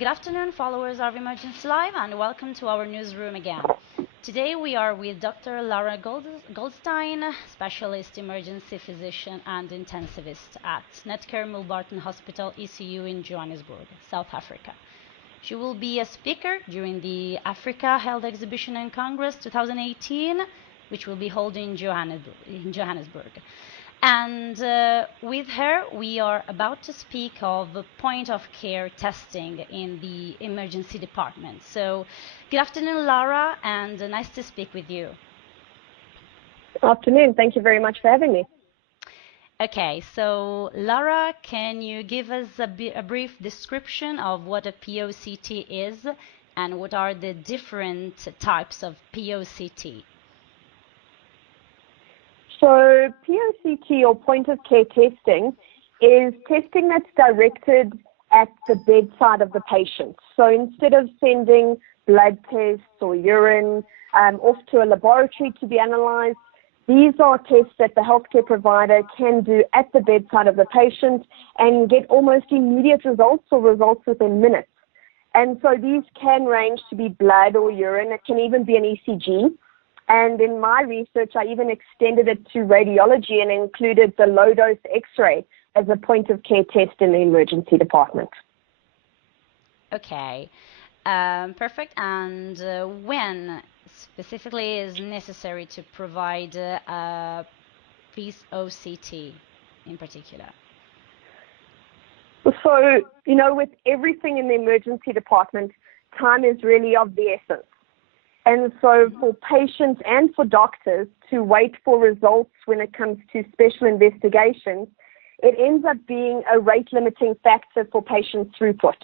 Good afternoon, followers of Emergency Live, and welcome to our newsroom again. Today we are with Dr. Lara Goldstein, specialist emergency physician and intensivist at Netcare Mulbarton Hospital ICU in Johannesburg, South Africa. She will be a speaker during the Africa Health Exhibition and Congress 2018, which will be held in Johannesburg. And with her, we are about to speak of point-of-care testing in the emergency department. So, good afternoon, Lara, and nice to speak with you. Good afternoon. Thank you very much for having me. Okay, so Lara, can you give us a brief description of what a POCT is and what are the different types of POCT? So POCT, or point-of-care testing, is testing that's directed at the bedside of the patient. So instead of sending blood tests or urine off to a laboratory to be analyzed, these are tests that the healthcare provider can do at the bedside of the patient and get almost immediate results or results within minutes. And so these can range to be blood or urine. It can even be an ECG. And in my research, I even extended it to radiology and included the low-dose X-ray as a point-of-care test in the emergency department. Okay, perfect. And when specifically is necessary to provide a POCT in particular? So, with everything in the emergency department, time is really of the essence. And so for patients and for doctors to wait for results when it comes to special investigations, it ends up being a rate-limiting factor for patient throughput.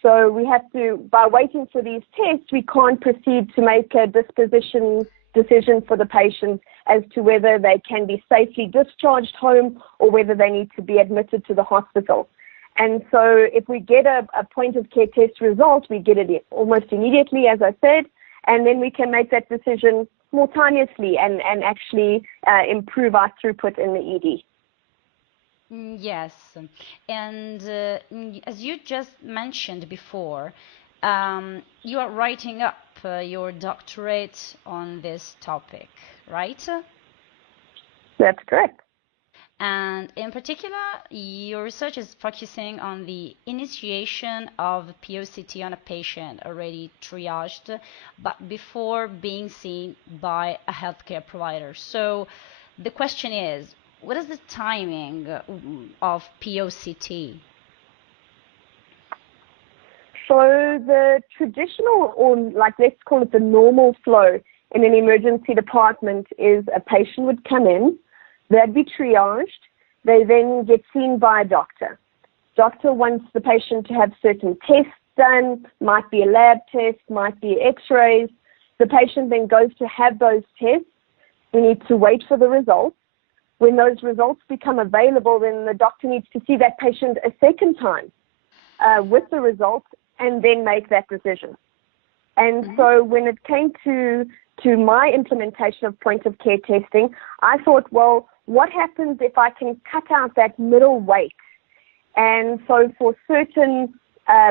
So we have to, by waiting for these tests, we can't proceed to make a disposition decision for the patient as to whether they can be safely discharged home or whether they need to be admitted to the hospital. And so if we get a point-of-care test result, we get it almost immediately, as I said, and then we can make that decision more timeously and actually improve our throughput in the ED. Yes, and as you just mentioned before, you are writing up your doctorate on this topic, right? That's correct. And in particular, your research is focusing on the initiation of POCT on a patient already triaged, but before being seen by a healthcare provider. So the question is, what is the timing of POCT? So the traditional, or let's call it the normal flow in an emergency department is a patient would come in, they'd be triaged. They then get seen by a doctor. Doctor wants the patient to have certain tests done, might be a lab test, might be x-rays. The patient then goes to have those tests. We need to wait for the results. When those results become available, then the doctor needs to see that patient a second time with the results and then make that decision. And so when it came to my implementation of point-of-care testing, I thought, well, what happens if I can cut out that middle wait? And so for certain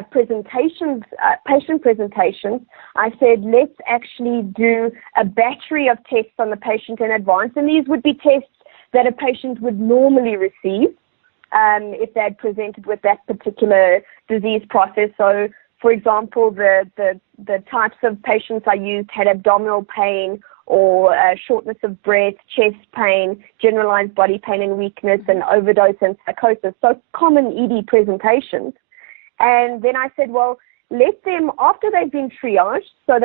presentations, patient presentations, I said, let's actually do a battery of tests on the patient in advance. And these would be tests that a patient would normally receive if they had presented with that particular disease process. So, for example, the types of patients I used had abdominal pain or shortness of breath, chest pain, generalized body pain and weakness, and overdose and psychosis. So common ED presentations. And then I said, well, let them, after they've been triaged, so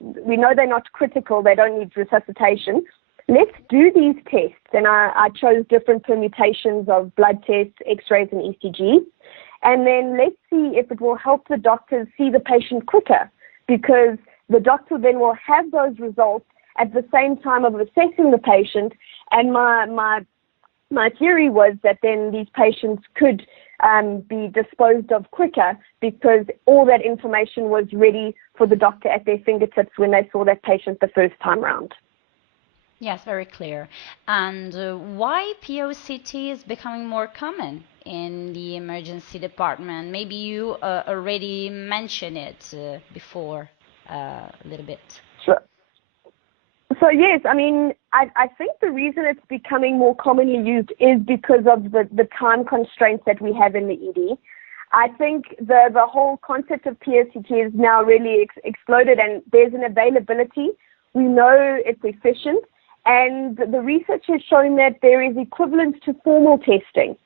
we know they're not critical, they don't need resuscitation, let's do these tests. And I chose different permutations of blood tests, x-rays, and ECGs. And then let's see if it will help the doctors see the patient quicker, because the doctor then will have those results at the same time of assessing the patient. And my theory was that then these patients could be disposed of quicker because all that information was ready for the doctor at their fingertips when they saw that patient the first time round. Yes, very clear. And why POCT is becoming more common in the emergency department? Maybe you already mentioned it before a little bit. Sure. So yes, I mean, I think the reason it's becoming more commonly used is because of the time constraints that we have in the ED. I think the whole concept of POCT is now really exploded, and there's an availability. We know it's efficient, and the research has shown that there is equivalence to formal testing.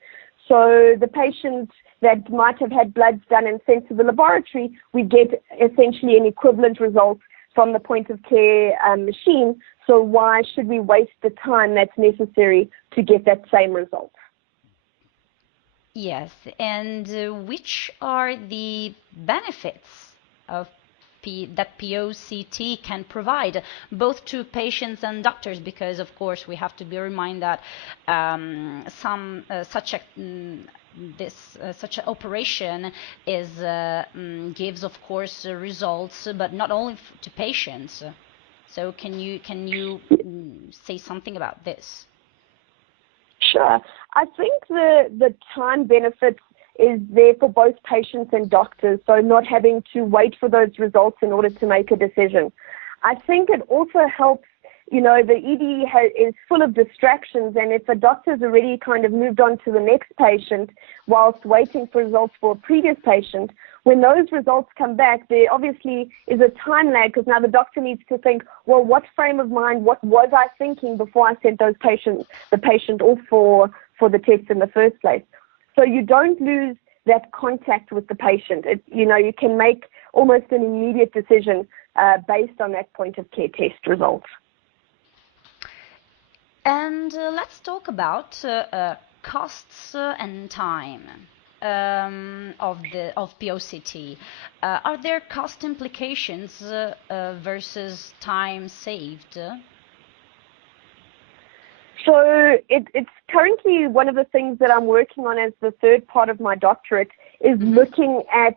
So the patient that might have had bloods done and sent to the laboratory, we get essentially an equivalent result from the point of care machine. So why should we waste the time that's necessary to get that same result? Yes, and which are the benefits of that POCT can provide, both to patients and doctors? Because of course we have to be reminded that such an operation is gives of course results, but not only to patients. So can you say something about this? Sure. I think the time benefit is there for both patients and doctors, so not having to wait for those results in order to make a decision. I think it also helps, the ED is full of distractions, and if a doctor's already kind of moved on to the next patient whilst waiting for results for a previous patient, when those results come back, there obviously is a time lag, because now the doctor needs to think, well, what frame of mind, what was I thinking before I sent the patient off for the test in the first place? So you don't lose that contact with the patient. You can make almost an immediate decision based on that point of care test result. And let's talk about costs and time of POCT. Are there cost implications versus time saved? So it's currently one of the things that I'm working on as the third part of my doctorate is looking at,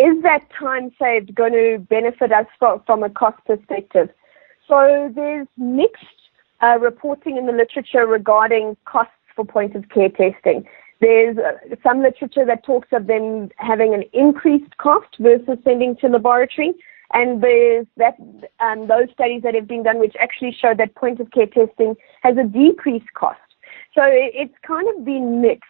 is that time saved going to benefit us from a cost perspective? So there's mixed reporting in the literature regarding costs for point of care testing. There's some literature that talks of them having an increased cost versus sending to laboratory. And there's those studies that have been done which actually show that point of care testing has a decreased cost. So it's kind of been mixed.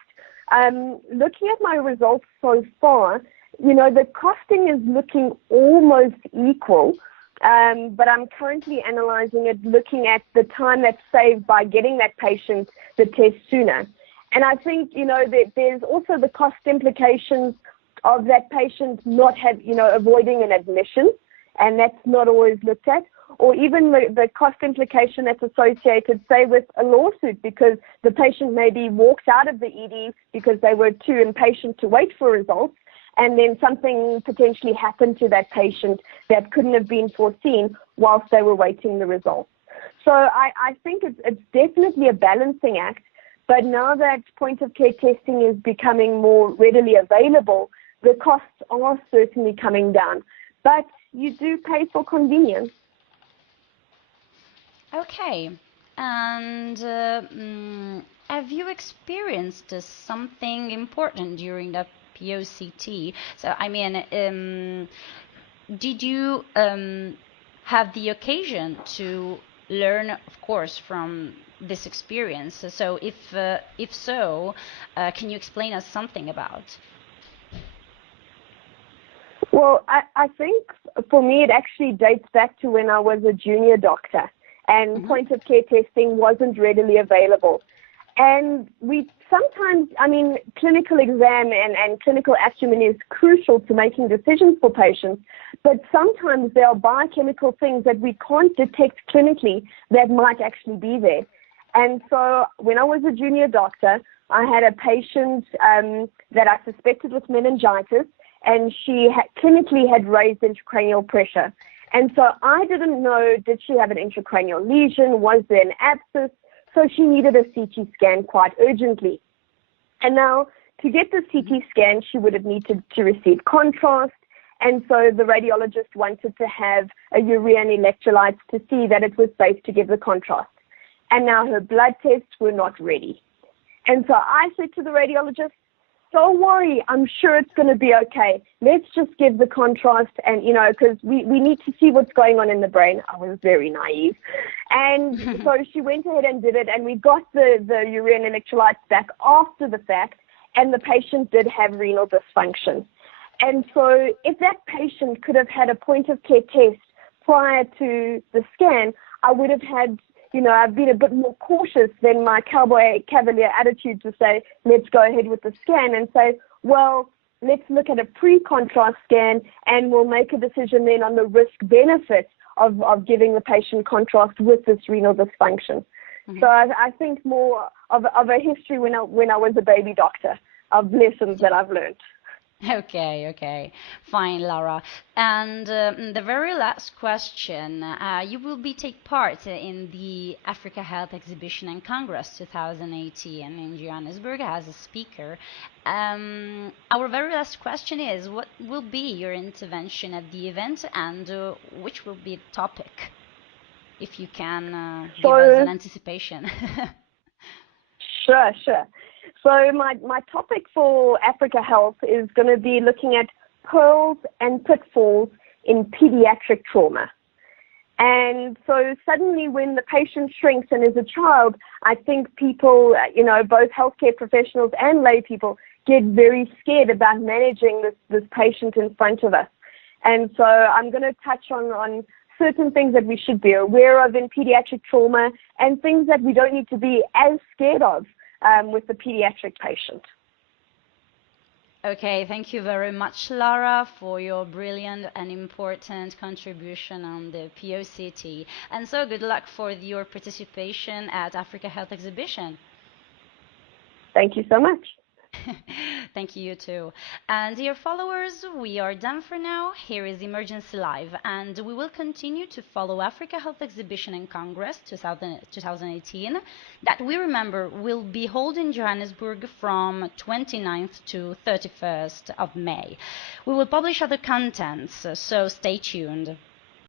Looking at my results so far, the costing is looking almost equal, but I'm currently analyzing it, looking at the time that's saved by getting that patient the test sooner. And I think, that there's also the cost implications of that patient not avoiding an admission, and that's not always looked at, or even the cost implication that's associated, say, with a lawsuit, because the patient maybe walks out of the ED because they were too impatient to wait for results, and then something potentially happened to that patient that couldn't have been foreseen whilst they were waiting the results. So I think it's definitely a balancing act, but now that point-of-care testing is becoming more readily available, the costs are certainly coming down. But you do pay for convenience. Okay. And have you experienced something important during the POCT? So, I mean, did you have the occasion to learn, of course, from this experience? So, if so, can you explain us something about? Well, I think for me it actually dates back to when I was a junior doctor, and point-of-care testing wasn't readily available. And we sometimes, clinical exam and clinical acumen is crucial to making decisions for patients, but sometimes there are biochemical things that we can't detect clinically that might actually be there. And so when I was a junior doctor, I had a patient that I suspected was meningitis, and she clinically had raised intracranial pressure. And so I didn't know, did she have an intracranial lesion? Was there an abscess? So she needed a CT scan quite urgently. And now, to get the CT scan, she would have needed to receive contrast. And so the radiologist wanted to have a urea and electrolytes to see that it was safe to give the contrast. And now her blood tests were not ready. And so I said to the radiologist, don't worry, I'm sure it's going to be okay. Let's just give the contrast and, because we need to see what's going on in the brain. I was very naive. And so she went ahead and did it, and we got the urea and electrolytes back after the fact, and the patient did have renal dysfunction. And so if that patient could have had a point-of-care test prior to the scan, I would have had, I've been a bit more cautious than my cavalier attitude to say, let's go ahead with the scan and say, well, let's look at a pre-contrast scan and we'll make a decision then on the risk-benefit of giving the patient contrast with this renal dysfunction. Mm-hmm. So I think more of a history when I was a baby doctor of lessons that I've learned. Okay, fine, Lara. And the very last question, you will take part in the Africa Health Exhibition and Congress 2018 in Johannesburg as a speaker. Our very last question is, what will be your intervention at the event, and which will be the topic, if you can give us an anticipation? Sure. So my topic for Africa Health is going to be looking at pearls and pitfalls in pediatric trauma. And so suddenly when the patient shrinks and is a child, I think people, both healthcare professionals and lay people get very scared about managing this patient in front of us. And so I'm going to touch on certain things that we should be aware of in pediatric trauma and things that we don't need to be as scared of with the pediatric patient. Okay, thank you very much, Lara, for your brilliant and important contribution on the POCT. And so good luck for your participation at Africa Health Exhibition. Thank you so much. Thank you too. And dear followers, we are done for now. Here is Emergency Live, and we will continue to follow Africa Health Exhibition and Congress 2018 that we remember will be held in Johannesburg from 29th to 31st of May. We will publish other contents, so stay tuned.